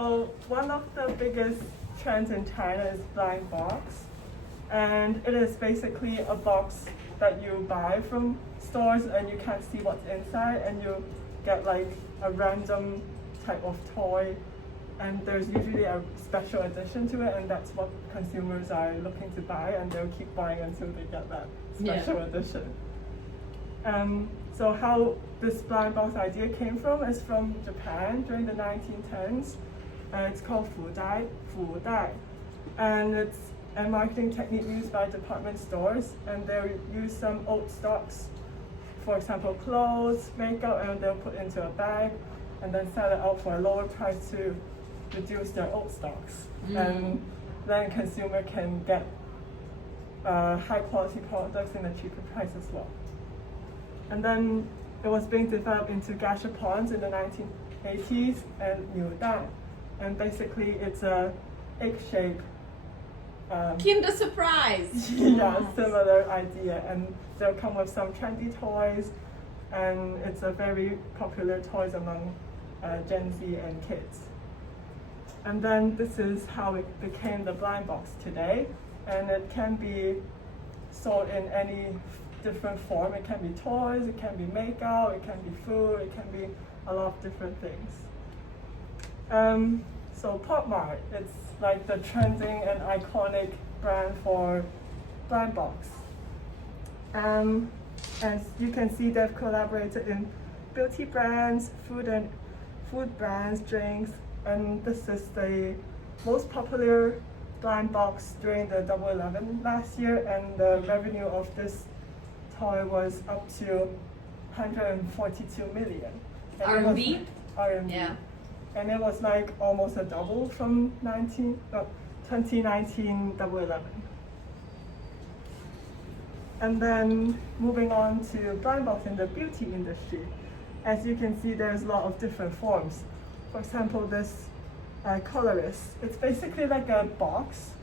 So one of the biggest trends in China is blind box. And it is basically a box that you buy from stores and you can't see what's inside, and you get like a random type of toy, and there's usually a special edition to it, and that's what consumers are looking to buy, and they'll keep buying until they get that special edition. So how this blind box idea came from is from Japan during the 1910s. It's called fudai, and it's a marketing technique used by department stores, and they use some old stocks, for example clothes, makeup, and they'll put into a bag and then sell it out for a lower price to reduce their old stocks. And then consumer can get high quality products in a cheaper price as well. And then it was being developed into gashapons in the 1980s and Niudan. And basically it's a egg-shaped Kinder Surprise! yeah, similar idea. And they'll come with some trendy toys, and it's a very popular toys among Gen Z and kids. And then this is how it became the blind box today. And it can be sold in any different form. It can be toys, it can be makeup, it can be food, it can be a lot of different things. So Pop Mart, it's like the trending and iconic brand for blind box. As you can see, they've collaborated in beauty brands, food brands, drinks, and this is the most popular blind box during the Double 11 last year, and the revenue of this toy was up to 142 million. RMB? RMB. Yeah. And it was like almost a double from 2019 Double 11. And then moving on to blind box in the beauty industry. As you can see, there's a lot of different forms. For example, this Alarice. It's basically like a box,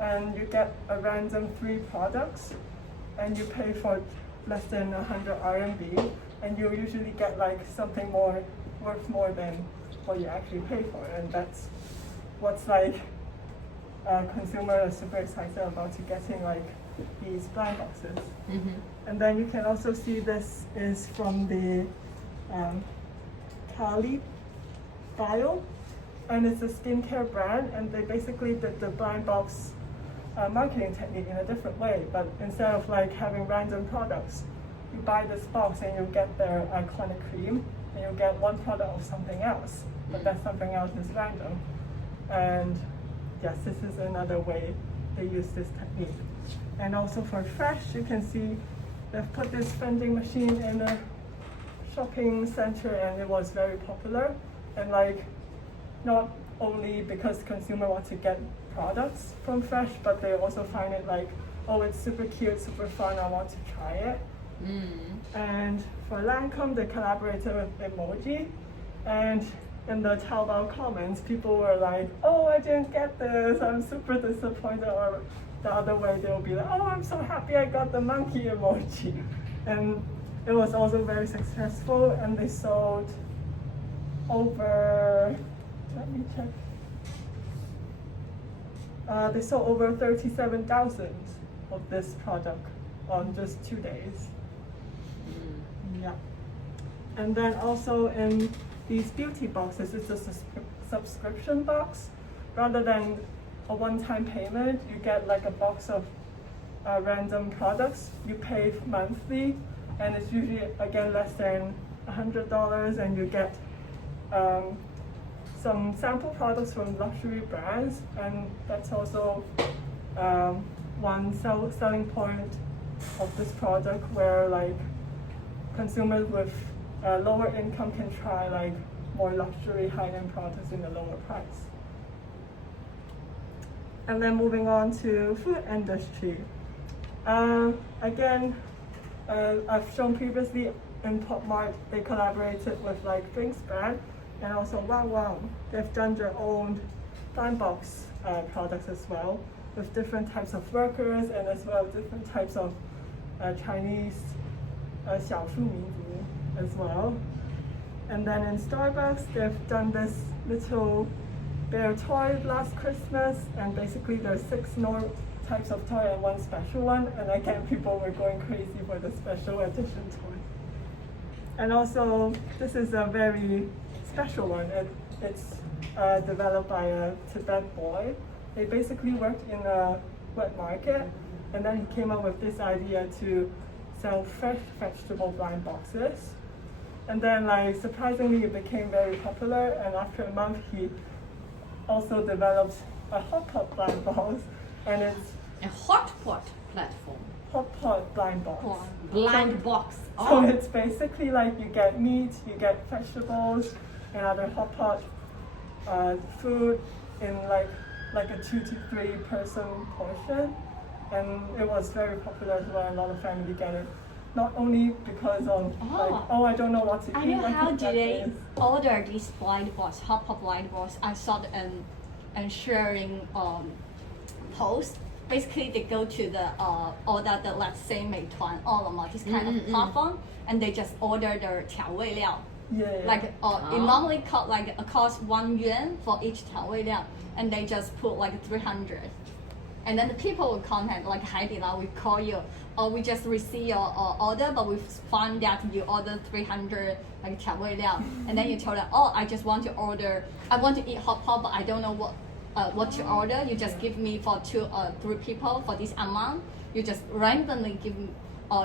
and you get a random 3 products, and you pay for less than 100 RMB, and you usually get like something more worth more than what you actually pay for, and that's what's like consumers are super excited about to getting like these blind boxes. And then you can also see this is from the Cali Bio, and it's a skincare brand, and they basically did the blind box marketing technique in a different way. But instead of like having random products, you buy this box and you get their iconic cream, and you get one product of something else, but that something else is random. And yes, this is another way they use this technique. And also for fresh, you can see they've put this vending machine in a shopping center, and it was very popular. And like, not only because consumer want to get products from fresh, but they also find it like, oh, it's super cute, super fun, I want to try it. And for Lancome, they collaborated with emoji, and in the Taobao comments, people were like, oh, I didn't get this, I'm super disappointed. Or the other way, they'll be like, oh, I'm so happy I got the monkey emoji. And it was also very successful, and they sold over, let me check. They sold over 37,000 of this product on just 2 days. Yeah. And then also in these beauty boxes, it's a subscription box. Rather than a one-time payment, you get like a box of random products. You pay monthly, and it's usually again less than $100, and you get some sample products from luxury brands, and that's also one selling point of this product, where like consumers with lower income can try like more luxury high-end products in a lower price. And then moving on to food industry. Again, I've shown previously in Pop Mart, they collaborated with like drinks brand, and also Wong. They've done their own blind box products as well, with different types of workers, and as well different types of Chinese 少数民族 as well. And then in Starbucks, they've done this little their toy last Christmas, and basically there's 6 more types of toy and 1 special one, and again people were going crazy for the special edition toy. And also this is a very special one. It's developed by a Tibet boy. They basically worked in a wet market, and then he came up with this idea to sell fresh vegetable blind boxes. And then like surprisingly it became very popular, and after a month he also developed a hot pot blind box, and it's A hot pot platform. hot pot blind box. Blind box. So it's basically like you get meat, you get vegetables, and other hot pot food in like a 2 to 3 person portion, and it was very popular as well. A lot of family get it, not only because of like I don't know what to I eat. know like how that do they is. order these blind box, hot pot blind box. I saw and sharing post. Basically, they go to the order the let's say 美团 Alarice this kind of platform, and they just order their 调味料. Yeah. Like it normally cost 1 yuan for each 调味料, and they just put like 300. And then the people will comment like Haidilao, we call you, or we just receive your order, but we find that you ordered 300 like 调味料, and then you tell them, I just want to order, I want to eat hot pot, but I don't know what to order. You just give me for 2 or 3 people for this amount. You just randomly give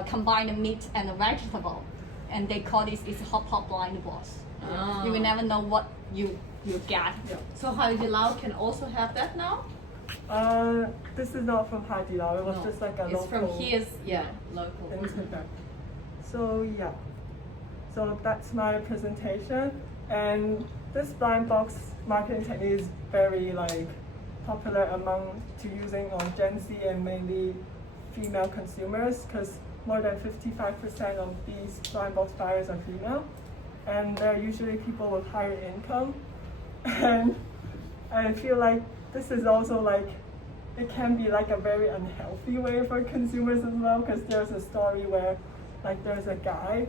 combine the meat and the vegetable, and they call this is hot pot blind box. You will never know what you get. So Haidilao can also have that now? This is not from Haidilao. It was No, just like a it's local. from here's local. in Tibet. So yeah, so that's my presentation, and this blind box marketing technique is very like popular among to using on Gen Z and mainly female consumers, because more than 55% of these blind box buyers are female, and they're usually people with higher income, and I feel like this is also like it can be like a very unhealthy way for consumers as well, because there's a story where like there's a guy,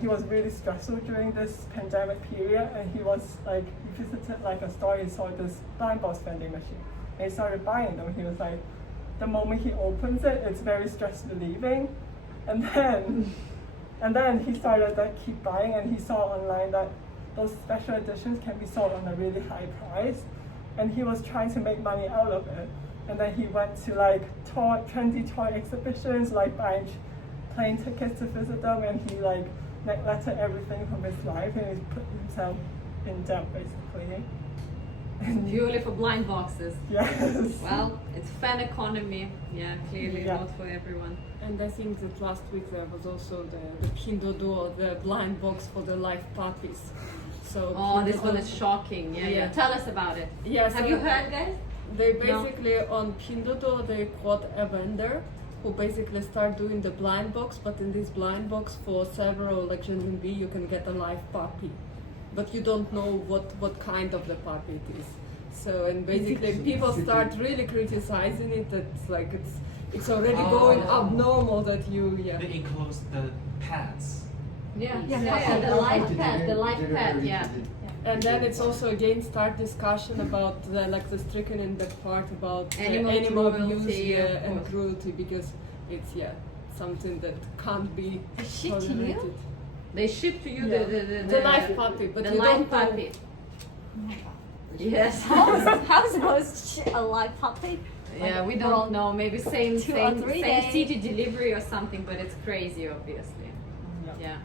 he was really stressful during this pandemic period, and he was like, he visited like a store, he saw this blind box vending machine, and he started buying them. He was like, the moment he opens it, it's very stress relieving, and then he started to keep buying, and he saw online that those special editions can be sold on a really high price, and he was trying to make money out of it. And then he went to like trendy toy exhibitions, like buying plane tickets to visit them, and he like neglected everything from his life, and he put himself in debt basically. Purely for blind boxes. Yes. Well, it's fan economy. Yeah, clearly Yeah. not for everyone. And I think that last week there was also the Pinduoduo, the blind box for the live puppies. So This one is shocking. Yeah. Tell us about it. Yes. Have you heard, guys? They basically on Pinduoduo they caught a vendor who basically start doing the blind box, but in this blind box for several like renminbi you can get a live puppy, but you don't know what kind of the puppy it is. So and basically people start really criticizing it. That's like it's already going abnormal that you They enclose the pads. Yeah. The live pet, yeah. And then it's also again start discussion about the stricken in that part about Animal abuse cruelty, of and course. cruelty, because it's something that can't be They ship to you? tolerated. They ship to you Yeah. The live puppy, but the you live don't know. puppy. Yes. How's supposed a live puppy? Yeah, we don't know. Maybe same 2 or 3 days. city delivery or something, but it's crazy, obviously. Yeah.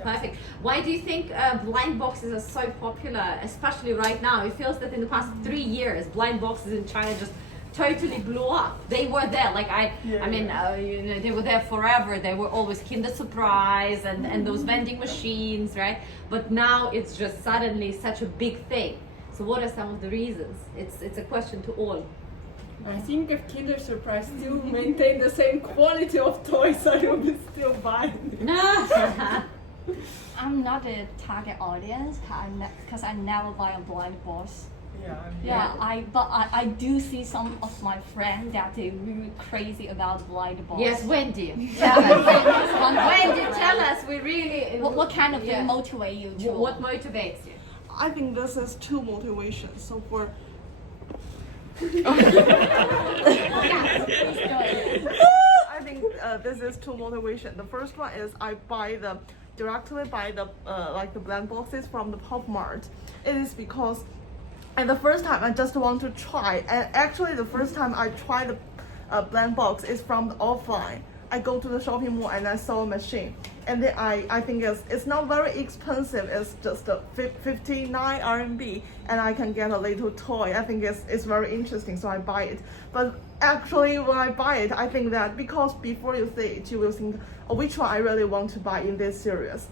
Perfect. Why do you think blind boxes are so popular, especially right now? It feels that in the past 3 years, blind boxes in China just totally blew up. They were there, like they were there forever. They were always Kinder Surprise and those vending machines, right? But now it's just suddenly such a big thing. So what are some of the reasons? It's a question to all. I think if Kinder Surprise still maintain the same quality of toys, I will still buy it. I'm not a target audience because I never buy a blind box. But I do see some of my friends that they're really crazy about blind box. Yes, Wendy. Yeah. Wendy, tell us. We really. What kind of thing motivate you to? What motivates you? I think this is two motivations. So for I think this is two motivation. The first one is I directly buy the like the blend boxes from the Pop Mart. It is because and the first time I just want to try, and actually the first time I try the blend box is from the offline. I go to the shopping mall and I saw a machine, and then I think it's not very expensive. It's just 59 RMB, and I can get a little toy. I think it's very interesting, so I buy it. But actually, when I buy it, I think that because before you see it, you will think, oh, which one I really want to buy in this series.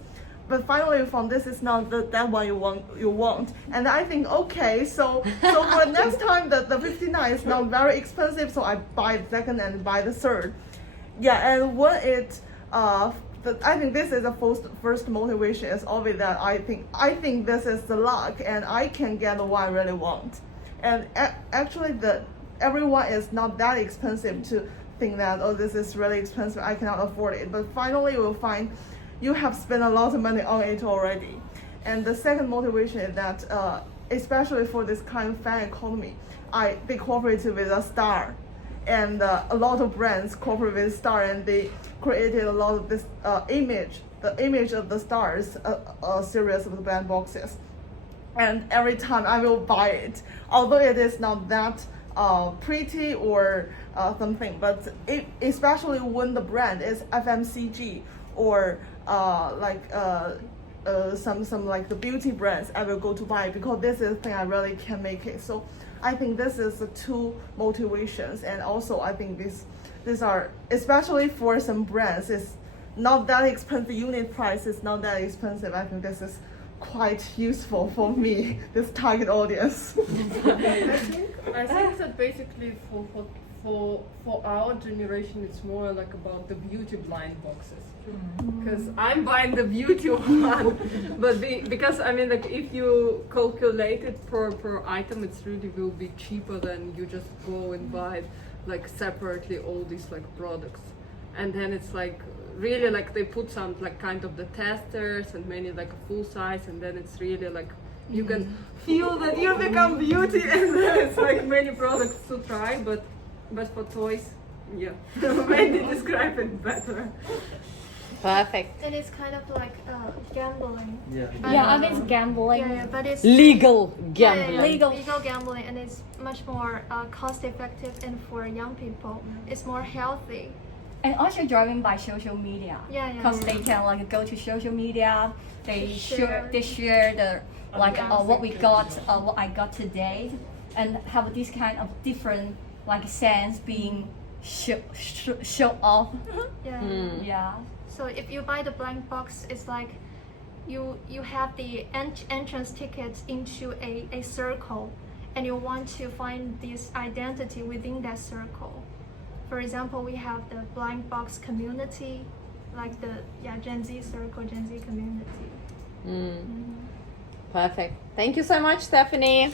But finally, you found this is not that one you want, and I think okay, so for next time the 59 is not very expensive, so I buy the second and buy the third. Yeah, and when it I think this is the first motivation is always that I think this is the luck and I can get the one I really want, and actually everyone is not that expensive to think that, oh, this is really expensive, I cannot afford it. But finally you will find you have spent a lot of money on it already. And the second motivation is that especially for this kind of fan economy, they cooperated with a star, and a lot of brands cooperate with star, and they created a lot of this the image of the stars, a series of the blend boxes. And every time I will buy it, although it is not that pretty or something, but especially when the brand is FMCG or some like the beauty brands, I will go to buy it because this is the thing I really can make it. So I think this is the two motivations, and also I think these are, especially for some brands, it's not that expensive. Unit price is not that expensive. I think this is quite useful for me, this target audience. I think that basically for our generation, it's more like about the beauty blind boxes. Because I'm buying the beauty one, but because I mean, like if you calculate it per item, it's really will be cheaper than you just go and buy like separately all these like products, and then it's like really like they put some like kind of the testers and many like a full size, and then it's really like you can feel that you become beauty, and then it's like many products to try, but for toys, yeah, maybe describe it better. Perfect. And it's kind of like gambling. Yeah. Yeah, I think it's gambling. Yeah, but it's Legal yeah, gambling. Legal. legal gambling, and it's much more cost effective, and for young people, it's more healthy. And also driven by social media. Yeah. Because they can like go to social media, they share the like what we got, what I got today, and have this kind of different like sense being show off. Yeah. Yeah. So if you buy the blank box, it's like you have the entrance tickets into a circle, and you want to find this identity within that circle. For example, we have the blank box community, like the Gen Z circle, Gen Z community. Perfect. Thank you so much, Stephanie.